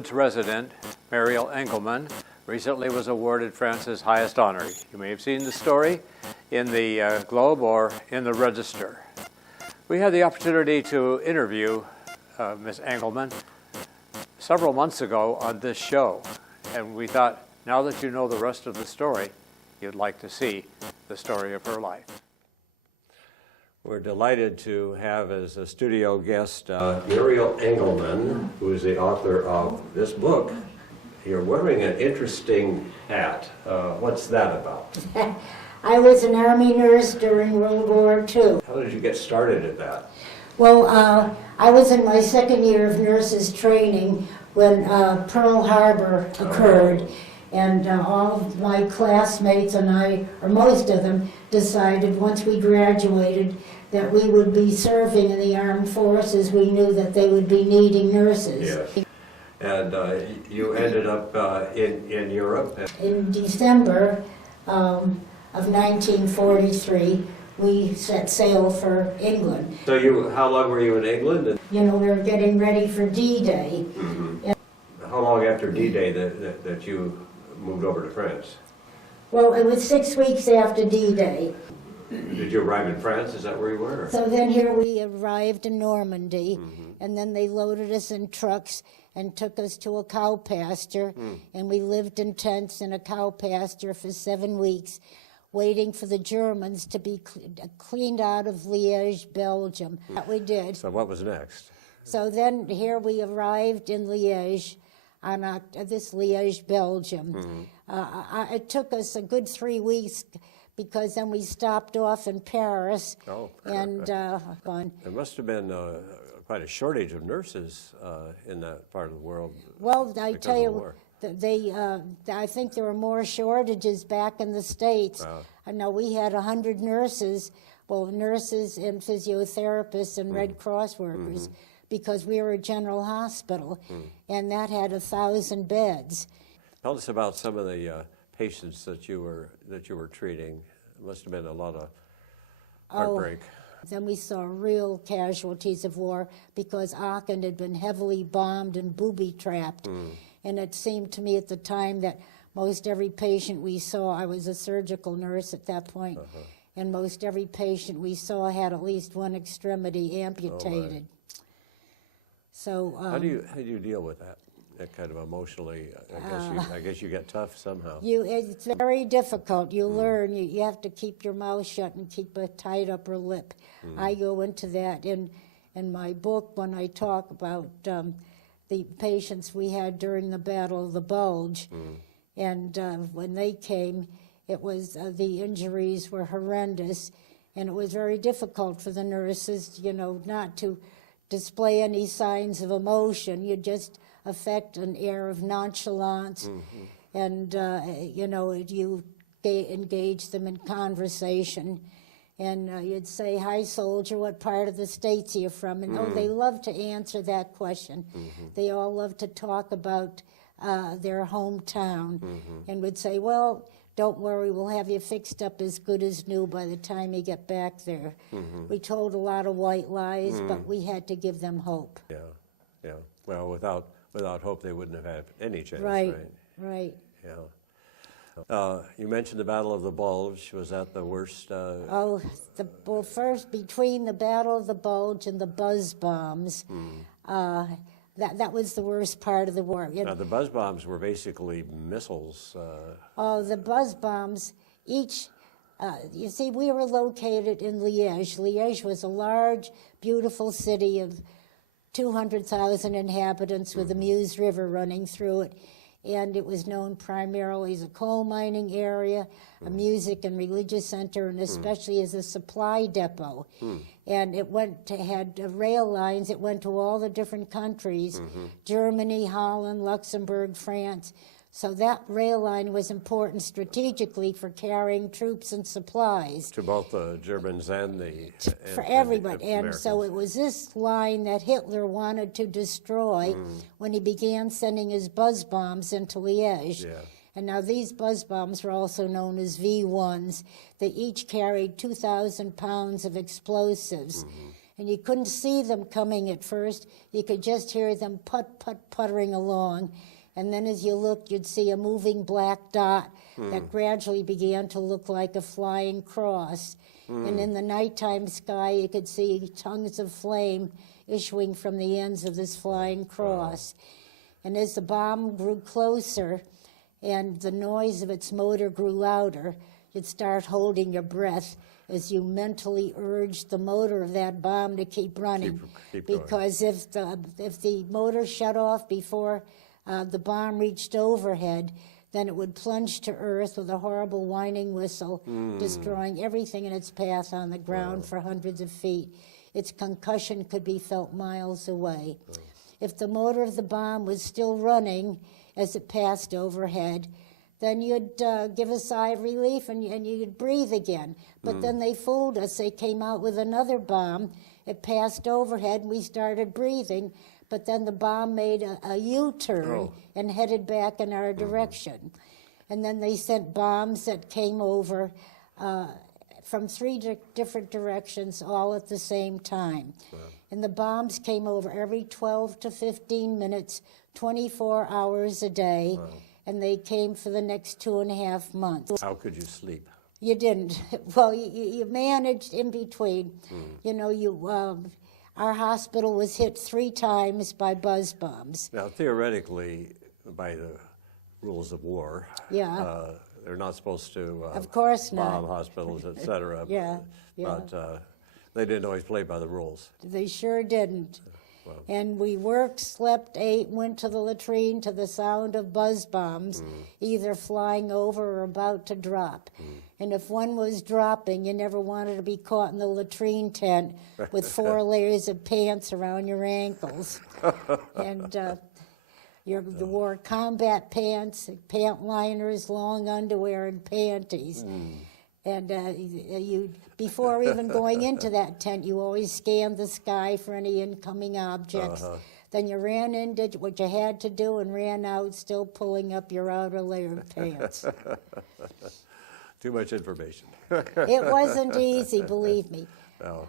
Woods resident, Muriel Engelman, recently was awarded France's highest honor. You may have seen the story in the Globe or in the Register. We had the opportunity to interview Ms. Engelman several months ago on this show, and we thought, now that you know the rest of the story, you'd like to see the story of her life. We're delighted to have as a studio guest Muriel Engelman, who is the author of this book. You're wearing an interesting hat. What's that about? I was an Army nurse during World War II. How did you get started at that? Well, I was in my second year of nurses training when Pearl Harbor occurred. And all of my classmates and I, or most of them, decided once we graduated that we would be serving in the armed forces. We knew that they would be needing nurses. Yes. And you ended up in Europe? In December of 1943, we set sail for England. So how long were you in England? You know, we were getting ready for D-Day. Mm-hmm. How long after D-Day that you moved over to France? Well, it was 6 weeks after D-Day. Did you arrive in France? Is that where you were? So then here we arrived in Normandy, and then they loaded us in trucks and took us to a cow pasture, and we lived in tents in a cow pasture for 7 weeks, waiting for the Germans to be cleaned out of Liège, Belgium. That we did. So what was next? So then here we arrived in Liège, on this Liège, Belgium. It took us a good 3 weeks because then we stopped off in Paris. Oh, and there must have been quite a shortage of nurses in that part of the world. Well, I tell you, I think there were more shortages back in the States. Wow. I know we had 100 nurses, nurses and physiotherapists and Red Cross workers, because we were a general hospital, and that had 1,000 beds. Tell us about some of the patients that you were treating. It must have been a lot of heartbreak. Then we saw real casualties of war because Aachen had been heavily bombed and booby-trapped. And it seemed to me at the time that most every patient we saw, I was a surgical nurse at that point, and most every patient we saw had at least one extremity amputated. So how do you deal with that? That kind of emotionally, I guess you get tough somehow. It's very difficult. You learn. You have to keep your mouth shut and keep a tight upper lip. I go into that in my book when I talk about the patients we had during the Battle of the Bulge. And when they came, it was the injuries were horrendous, and it was very difficult for the nurses, not to display any signs of emotion. You just affect an air of nonchalance, and you engage them in conversation, and you'd say, "Hi, soldier, what part of the States are you from?" And they love to answer that question. They all love to talk about their hometown, and would say, "Well, don't worry, we'll have you fixed up as good as new by the time you get back there." We told a lot of white lies, but we had to give them hope. Yeah. Well, without hope, they wouldn't have had any chance. Right. Yeah. You mentioned the Battle of the Bulge. Was that the worst? First, between the Battle of the Bulge and the buzz bombs, that was the worst part of the war. Now, the buzz bombs were basically missiles. The buzz bombs, each, you see, we were located in Liège. Liège was a large, beautiful city of 200,000 inhabitants with the Meuse River running through it. And it was known primarily as a coal mining area, a music and religious center, and especially as a supply depot. And it had rail lines. It went to all the different countries, Germany, Holland, Luxembourg, France. So that rail line was important strategically for carrying troops and supplies. To both the Germans and for everybody. And so it was this line that Hitler wanted to destroy when he began sending his buzz bombs into Liège. Yeah. And now these buzz bombs were also known as V1s. They each carried 2,000 pounds of explosives. and you couldn't see them coming at first. You could just hear them puttering along. And then as you looked, you'd see a moving black dot that gradually began to look like a flying cross. And in the nighttime sky, you could see tongues of flame issuing from the ends of this flying cross. And as the bomb grew closer and the noise of its motor grew louder, you'd start holding your breath as you mentally urged the motor of that bomb to keep running. Keep going. Because if the motor shut off before the bomb reached overhead, then it would plunge to earth with a horrible whining whistle, destroying everything in its path on the ground for hundreds of feet. Its concussion could be felt miles away. If the motor of the bomb was still running as it passed overhead, then you'd give a sigh of relief and you'd breathe again. But then they fooled us. They came out with another bomb. It passed overhead and we started breathing. But then the bomb made a U-turn and headed back in our direction. And then they sent bombs that came over from three different directions all at the same time. And the bombs came over every 12 to 15 minutes, 24 hours a day. And they came for the next 2.5 months. How could you sleep? You didn't. Well, you managed in between. You know, our hospital was hit 3 times by buzz bombs. Now, theoretically, by the rules of war, they're not supposed to Of course not. bomb hospitals, et cetera. Yeah. But they didn't always play by the rules. They sure didn't. And we worked, slept, ate, went to the latrine to the sound of buzz bombs, either flying over or about to drop. And if one was dropping, you never wanted to be caught in the latrine tent with 4 layers of pants around your ankles. And you wore combat pants, pant liners, long underwear, and panties. And before even going into that tent, you always scanned the sky for any incoming objects. Then you ran in, did what you had to do, and ran out, still pulling up your outer layer of pants. Too much information. It wasn't easy, believe me. No.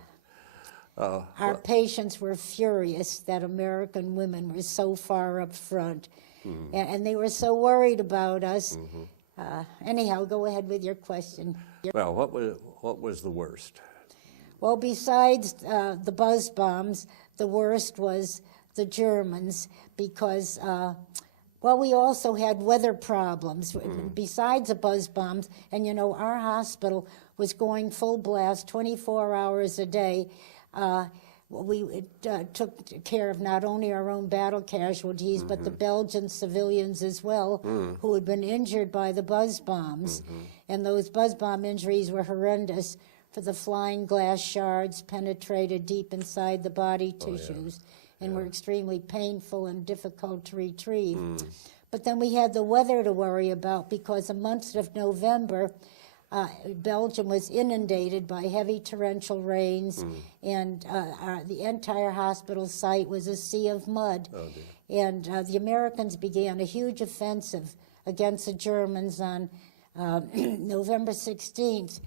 Our patients were furious that American women were so far up front, and they were so worried about us. Anyhow, go ahead with your question. Well, what was the worst? Well, besides the buzz bombs, the worst was the Germans because, well, we also had weather problems besides the buzz bombs. And, you know, our hospital was going full blast 24 hours a day. We took care of not only our own battle casualties, but the Belgian civilians as well, who had been injured by the buzz bombs. And those buzz bomb injuries were horrendous, for the flying glass shards penetrated deep inside the body tissues and were extremely painful and difficult to retrieve. But then we had the weather to worry about, because the month of November, Belgium was inundated by heavy torrential rains, and the entire hospital site was a sea of mud. And the Americans began a huge offensive against the Germans on November 16th.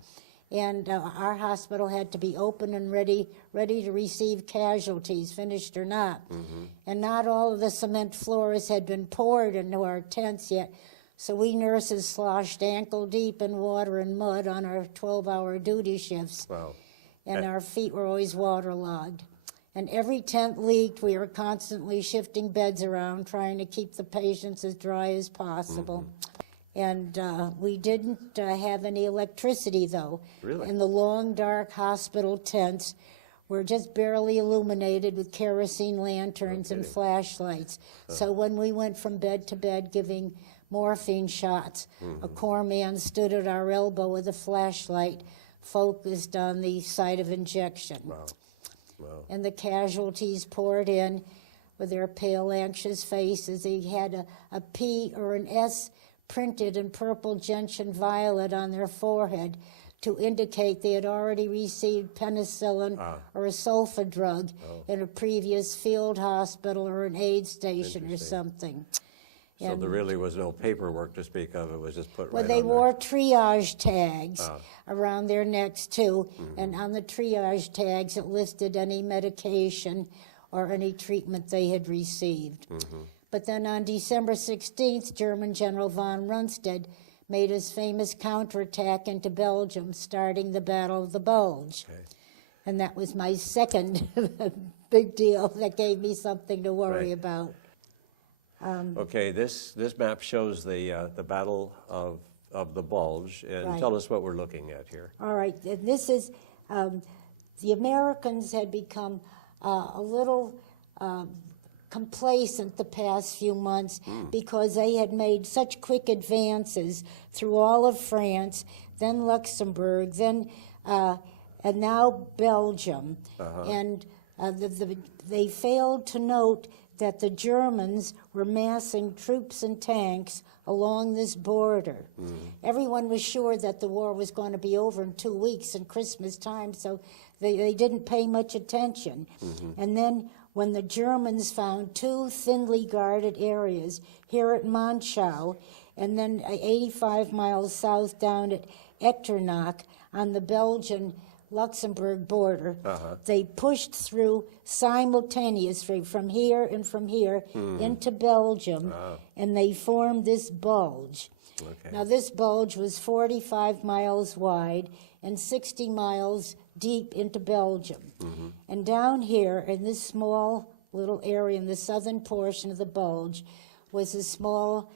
And our hospital had to be open and ready to receive casualties, finished or not. And not all of the cement floors had been poured into our tents yet. So we nurses sloshed ankle deep in water and mud on our 12-hour duty shifts. And our feet were always waterlogged. And every tent leaked. We were constantly shifting beds around, trying to keep the patients as dry as possible. And we didn't have any electricity, though. Really? And the long, dark hospital tents were just barely illuminated with kerosene lanterns and flashlights. So when we went from bed to bed giving morphine shots, a corps man stood at our elbow with a flashlight focused on the site of injection. And the casualties poured in with their pale, anxious faces. They had a P or an S printed in purple gentian violet on their forehead to indicate they had already received penicillin or a sulfa drug in a previous field hospital or an aid station or something. So there really was no paperwork to speak of. It was just put Well, right they on wore triage tags around their necks too, and on the triage tags it listed any medication or any treatment they had received. But then on December 16th, German General von Rundstedt made his famous counterattack into Belgium, starting the Battle of the Bulge. Okay. And that was my second big deal that gave me something to worry Right. about. Okay, this map shows the Battle of the Bulge, and Right. tell us what we're looking at here. All right, and this is, the Americans had become a little complacent the past few months because they had made such quick advances through all of France, then Luxembourg, then and now Belgium. And they failed to note that the Germans were massing troops and tanks along this border. Everyone was sure that the war was going to be over in 2 weeks in Christmas time, so they didn't pay much attention. And then when the Germans found two thinly guarded areas here at Monschau, and then 85 miles south down at Echternach on the Belgian-Luxembourg border, they pushed through simultaneously from here and from here into Belgium, and they formed this bulge. Okay. Now, this bulge was 45 miles wide and 60 miles deep into Belgium. And down here in this small little area in the southern portion of the bulge was a small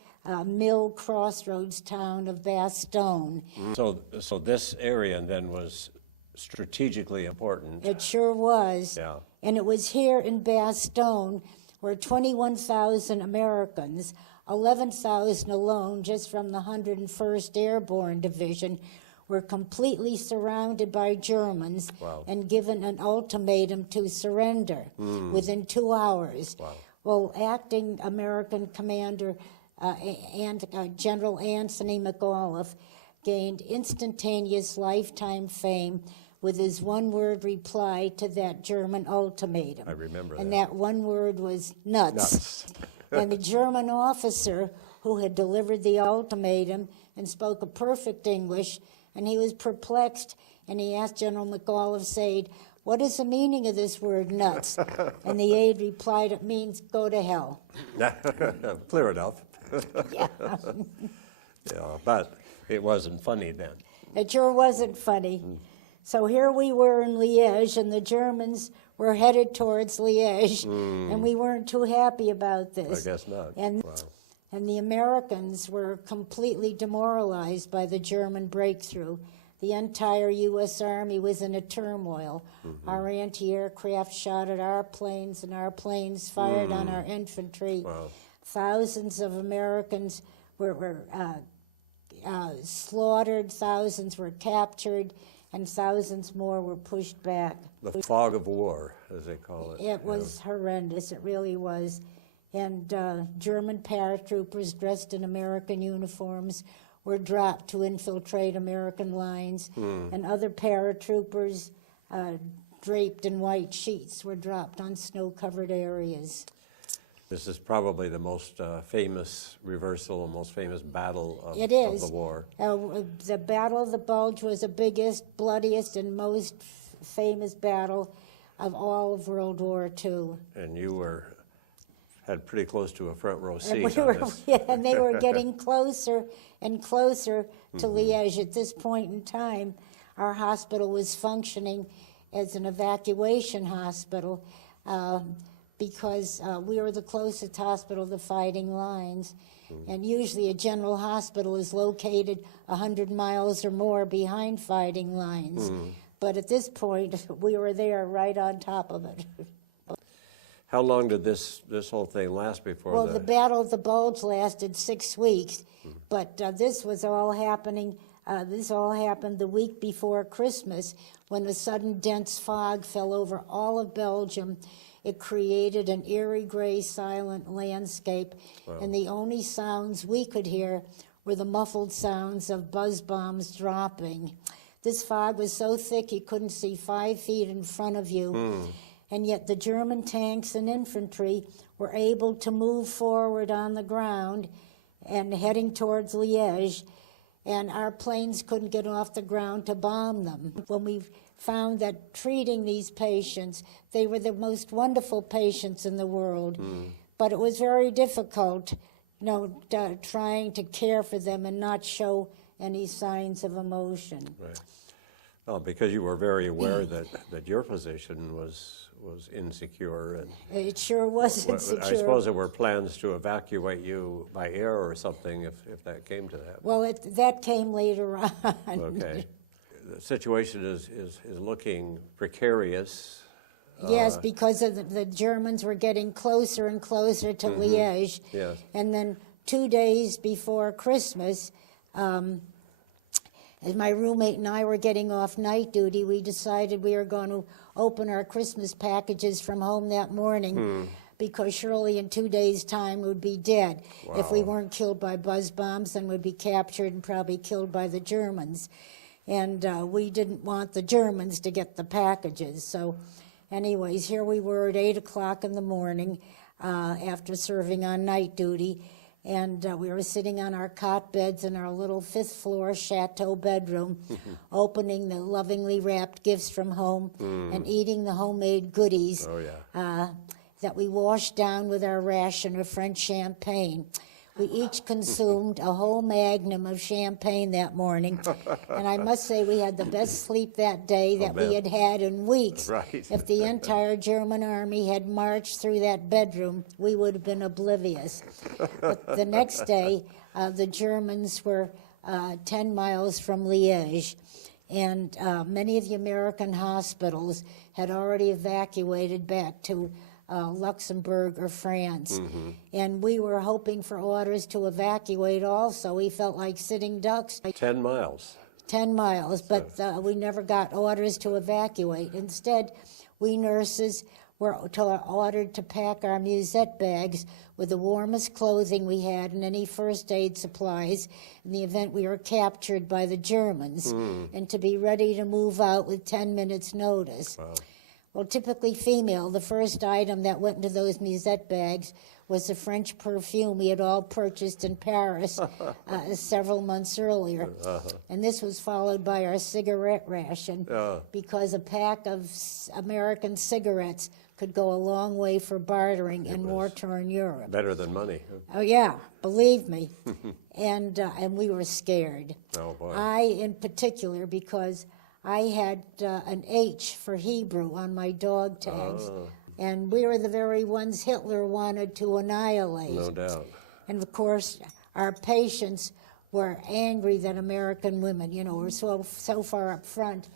mill crossroads town of Bastogne. So this area then was strategically important. It sure was. Yeah. And it was here in Bastogne where 21,000 Americans, 11,000 alone just from the 101st Airborne Division, were completely surrounded by Germans and given an ultimatum to surrender within 2 hours. Well, acting American commander General Anthony McAuliffe gained instantaneous lifetime fame with his one-word reply to that German ultimatum. I remember and that. that one word was nuts. And the German officer who had delivered the ultimatum and spoke a perfect English, and he was perplexed, and he asked General McAuliffe, saying, "What is the meaning of this word, nuts?" And the aide replied, "It means go to hell." Clear enough. Yeah. Yeah, but it wasn't funny then. It sure wasn't funny. So here we were in Liège, and the Germans were headed towards Liège, and we weren't too happy about this. I guess not. And, and the Americans were completely demoralized by the German breakthrough. The entire U.S. Army was in a turmoil. Our anti-aircraft shot at our planes, and our planes fired on our infantry. Thousands of Americans were slaughtered, thousands were captured, and thousands more were pushed back. The fog of war, as they call it. It was horrendous, it really was. And German paratroopers dressed in American uniforms were dropped to infiltrate American lines, and other paratroopers draped in white sheets were dropped on snow-covered areas. This is probably the most famous reversal, the most famous battle of, It is. of the war. The Battle of the Bulge was the biggest, bloodiest, and most famous battle of all of World War II. And you had pretty close to a front row seat And, on this. and they were getting closer and closer to Liège. At this point in time, our hospital was functioning as an evacuation hospital because we were the closest hospital to fighting lines. And usually a general hospital is located 100 miles or more behind fighting lines. But at this point, we were there right on top of it. How long did this whole thing last before Well, the Battle of the Bulge lasted 6 weeks, but this was all happening. This all happened the week before Christmas, when a sudden dense fog fell over all of Belgium. It created an eerie, gray, silent landscape, and the only sounds we could hear were the muffled sounds of buzz bombs dropping. This fog was so thick you couldn't see 5 feet in front of you. and yet the German tanks and infantry were able to move forward on the ground and heading towards Liège, and our planes couldn't get off the ground to bomb them. When we found that treating these patients, they were the most wonderful patients in the world, but it was very difficult, trying to care for them and not show any signs of emotion. Right. Well, because you were very aware that your position was insecure, and It sure was insecure. I suppose there were plans to evacuate you by air or something if that came to that. Well, that came later on. Okay. The situation is looking precarious. Yes, because of the Germans were getting closer and closer to Liège. Yes. And then 2 days before Christmas, as my roommate and I were getting off night duty, we decided we were going to open our Christmas packages from home that morning because surely in 2 days' time we'd be dead. If we weren't killed by buzz bombs, then we'd be captured and probably killed by the Germans. And we didn't want the Germans to get the packages. So anyways, here we were at 8 o'clock in the morning after serving on night duty. And we were sitting on our cot beds in our little 5th floor chateau bedroom, opening the lovingly wrapped gifts from home and eating the homemade goodies that we washed down with our ration of French champagne. We each consumed a whole magnum of champagne that morning, and I must say we had the best sleep that day that we had had in weeks. Right. If the entire German army had marched through that bedroom, we would have been oblivious. But the next day, the Germans were 10 miles from Liège, and many of the American hospitals had already evacuated back to Luxembourg or France. And we were hoping for orders to evacuate also. We felt like sitting ducks. 10 miles. 10 miles, but we never got orders to evacuate. Instead, we nurses were ordered to pack our musette bags with the warmest clothing we had and any first aid supplies in the event we were captured by the Germans, and to be ready to move out with 10 minutes' notice. Wow. Well, typically female, the first item that went into those musette bags was the French perfume we had all purchased in Paris several months earlier. And this was followed by our cigarette ration, because a pack of American cigarettes could go a long way for bartering in war-torn Europe. Better than money. Oh, yeah, believe me. And we were scared. Oh, boy. I, in particular, because I had an H for Hebrew on my dog tags, and we were the very ones Hitler wanted to annihilate. No doubt. And of course, our patients were angry that American women, were so far up front.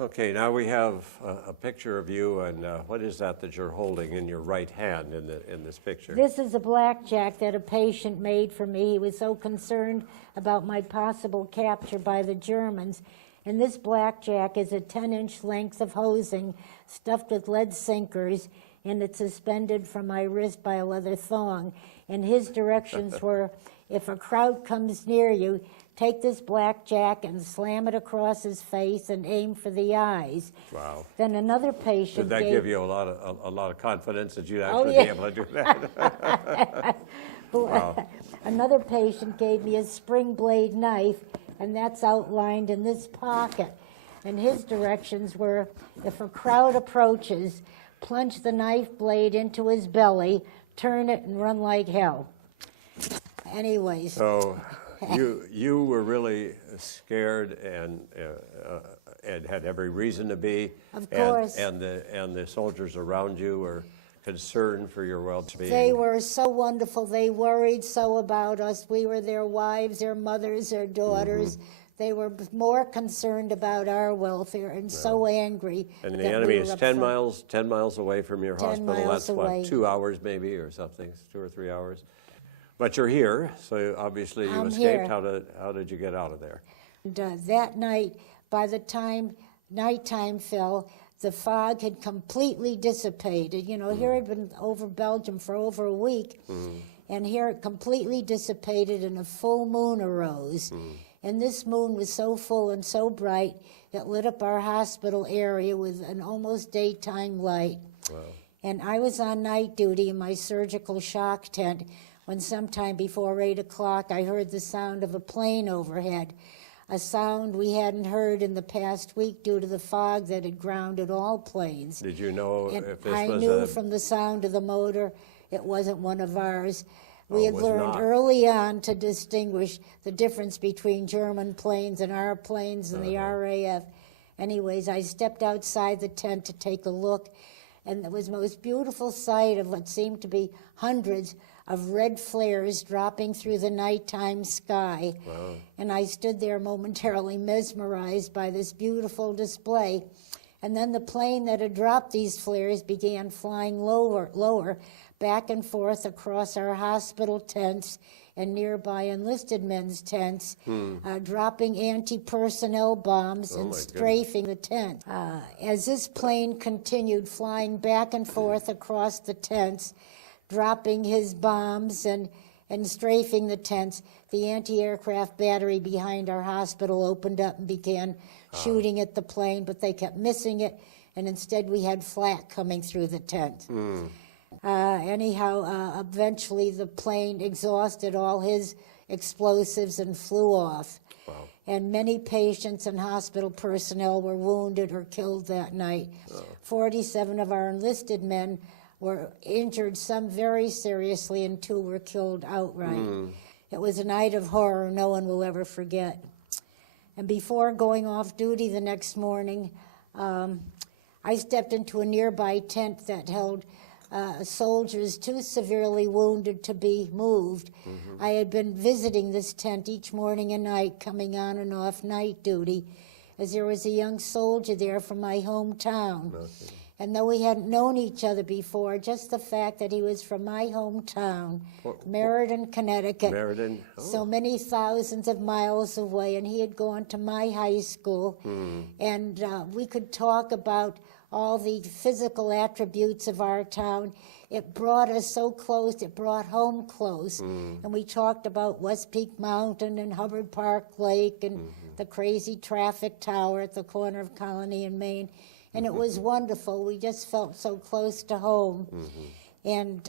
Okay, now we have a picture of you, and what is that you're holding in your right hand in this picture? This is a blackjack that a patient made for me. He was so concerned about my possible capture by the Germans. And this blackjack is a 10-inch length of hosing stuffed with lead sinkers, and it's suspended from my wrist by a leather thong. And his directions were, if a crowd comes near you, take this blackjack and slam it across his face and aim for the eyes. Wow. Then another patient Did that give you a lot of confidence that you'd actually be able to do that? Wow. Another patient gave me a spring blade knife, and that's outlined in this pocket. And his directions were, if a crowd approaches, plunge the knife blade into his belly, turn it, and run like hell. Anyways. So you were really scared and had every reason to be. Of course. And the soldiers around you were concerned for your well-being. They were so wonderful. They worried so about us. We were their wives, their mothers, their daughters. They were more concerned about our welfare and so angry. And the that enemy we is were 10 miles away from your 10 hospital. miles That's away. what, 2 hours maybe or something, 2 or 3 hours. But you're here, so obviously you I'm escaped. here. How did you get out of there? And that night, by the time nighttime fell, the fog had completely dissipated. Here I'd been over Belgium for over a week, and here it completely dissipated and a full moon arose. And this moon was so full and so bright, it lit up our hospital area with an almost daytime light. And I was on night duty in my surgical shock tent when sometime before 8 o'clock I heard the sound of a plane overhead, a sound we hadn't heard in the past week due to the fog that had grounded all planes. Did you know And if this I was knew a... from the sound of the motor it wasn't one of ours. We Oh, had it was learned not. early on to distinguish the difference between German planes and our planes and the RAF. Anyways, I stepped outside the tent to take a look, and it was the most beautiful sight of what seemed to be hundreds of red flares dropping through the nighttime sky. Wow. And I stood there momentarily mesmerized by this beautiful display. And then the plane that had dropped these flares began flying lower, back and forth across our hospital tents and nearby enlisted men's tents, dropping anti-personnel bombs and my strafing the tent. As this plane continued flying back and forth across the tents, dropping his bombs and strafing the tents, the anti-aircraft battery behind our hospital opened up and began shooting at the plane, but they kept missing it, and instead we had flak coming through the tent. Eventually the plane exhausted all his explosives and flew off. Wow. And many patients and hospital personnel were wounded or killed that night. 47 of our enlisted men were injured, some very seriously, and 2 were killed outright. It was a night of horror no one will ever forget. And before going off duty the next morning, I stepped into a nearby tent that held soldiers too severely wounded to be moved. I had been visiting this tent each morning and night, coming on and off night duty, as there was a young soldier there from my hometown. And though we hadn't known each other before, just the fact that he was from my hometown, Meriden, Connecticut, Meriden? so many thousands of miles away, and he had gone to my high school, and we could talk about all the physical attributes of our town. It brought us so close, it brought home close. And we talked about West Peak Mountain and Hubbard Park Lake and the crazy traffic tower at the corner of Colony and Main. And it was wonderful. We just felt so close to home. And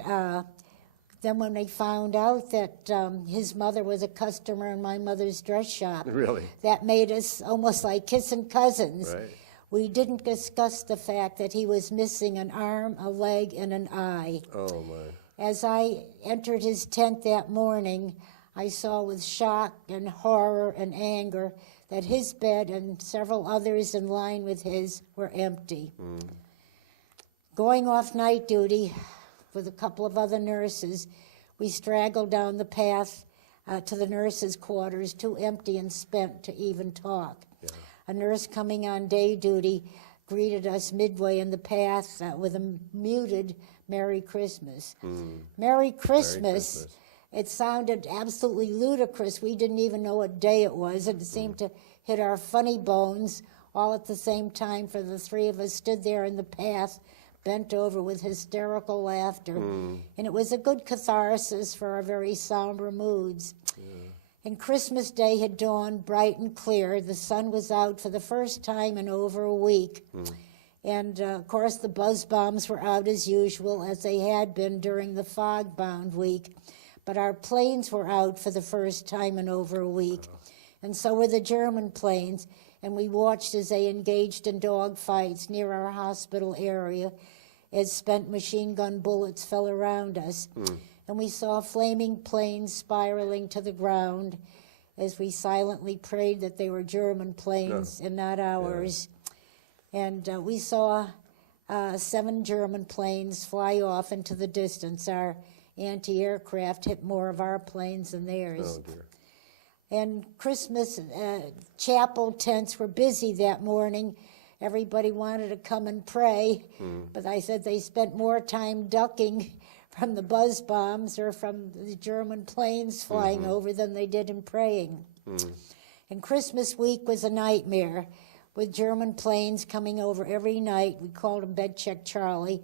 then when they found out that his mother was a customer in my mother's dress shop, Really? that made us almost like kissing cousins. Right. We didn't discuss the fact that he was missing an arm, a leg, and an eye. Oh, my. As I entered his tent that morning, I saw with shock and horror and anger that his bed and several others in line with his were empty. Going off night duty with a couple of other nurses, we straggled down the path to the nurses' quarters, too empty and spent to even talk. A nurse coming on day duty greeted us midway in the path with a muted Merry Christmas. Merry Christmas. It sounded absolutely ludicrous. We didn't even know what day it was, and it seemed to hit our funny bones all at the same time, for the 3 of us stood there in the path, bent over with hysterical laughter. And it was a good catharsis for our very somber moods. And Christmas Day had dawned bright and clear. The sun was out for the first time in over a week. And, of course, the buzz bombs were out as usual, as they had been during the fog-bound week. But our planes were out for the first time in over a week. And so were the German planes. And we watched as they engaged in dogfights near our hospital area as spent machine gun bullets fell around us. And we saw flaming planes spiraling to the ground as we silently prayed that they were German planes and not ours. And we saw 7 German planes fly off into the distance. Our anti-aircraft hit more of our planes than theirs. Oh, dear. And Christmas chapel tents were busy that morning. Everybody wanted to come and pray, but I said they spent more time ducking from the buzz bombs or from the German planes flying over than they did in praying. And Christmas week was a nightmare, with German planes coming over every night. We called them Bed Check Charlie,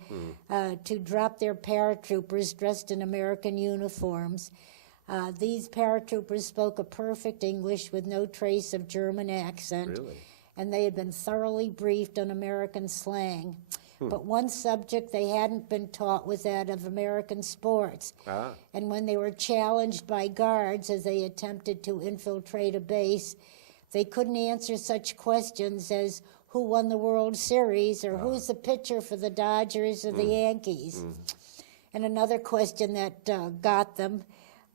to drop their paratroopers dressed in American uniforms. These paratroopers spoke a perfect English with no trace of German accent. Really? And they had been thoroughly briefed on American slang. But one subject they hadn't been taught was that of American sports. Ah. And when they were challenged by guards as they attempted to infiltrate a base, they couldn't answer such questions as who won the World Series or who's the pitcher for the Dodgers or the Yankees. And another question that got them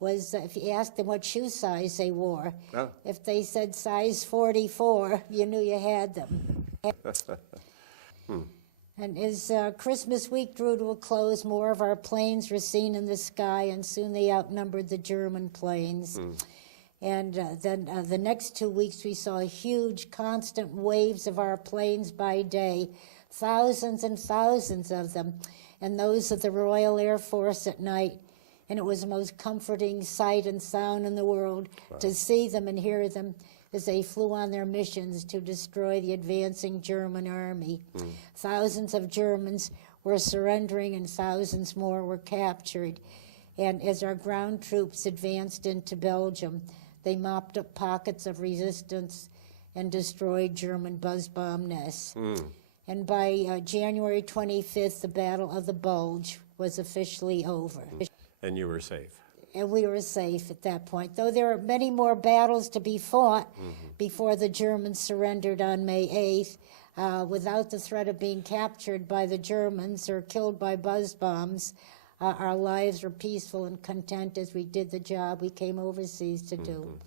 was if you asked them what shoe size they wore. Oh. If they said size 44, you knew you had them. And as Christmas week drew to a close, more of our planes were seen in the sky, and soon they outnumbered the German planes. And then the next 2 weeks, we saw huge, constant waves of our planes by day, thousands and thousands of them, and those of the Royal Air Force at night. And it was the most comforting sight and sound in the world to see them and hear them as they flew on their missions to destroy the advancing German army. Thousands of Germans were surrendering and thousands more were captured. And as our ground troops advanced into Belgium, they mopped up pockets of resistance and destroyed German buzz bomb nests. And by January 25th, the Battle of the Bulge was officially over. And you were safe. And we were safe at that point, though there are many more battles to be fought before the Germans surrendered on May 8th. Without the threat of being captured by the Germans or killed by buzz bombs, our lives were peaceful and content as we did the job we came overseas to do.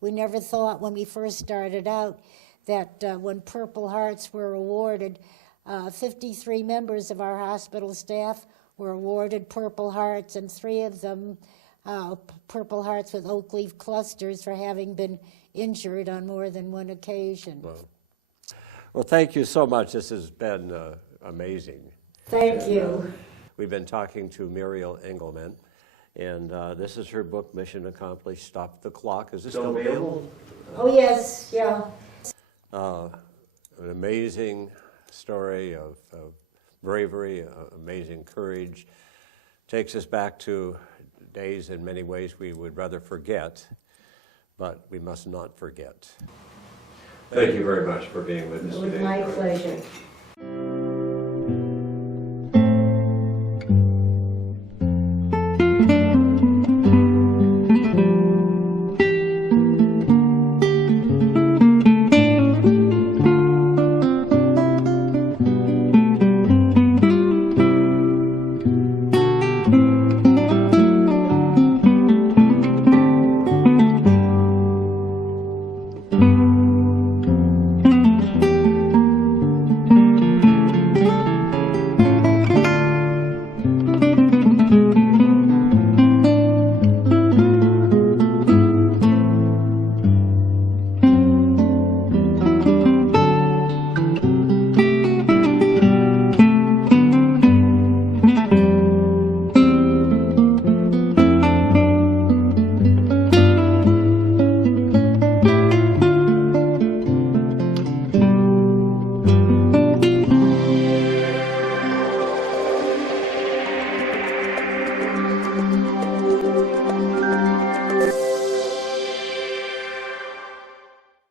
We never thought when we first started out that when Purple Hearts were awarded, 53 members of our hospital staff were awarded Purple Hearts, and 3 of them Purple Hearts with oak leaf clusters for having been injured on more than one occasion. Well, thank you so much. This has been amazing. Thank you. We've been talking to Muriel Engelman, and this is her book, Mission Accomplished, Stop the Clock. Is this still available? Oh, yes, yeah. An amazing story of bravery, amazing courage. Takes us back to days in many ways we would rather forget, but we must not forget. Thank you very much for being with us It was today. my pleasure.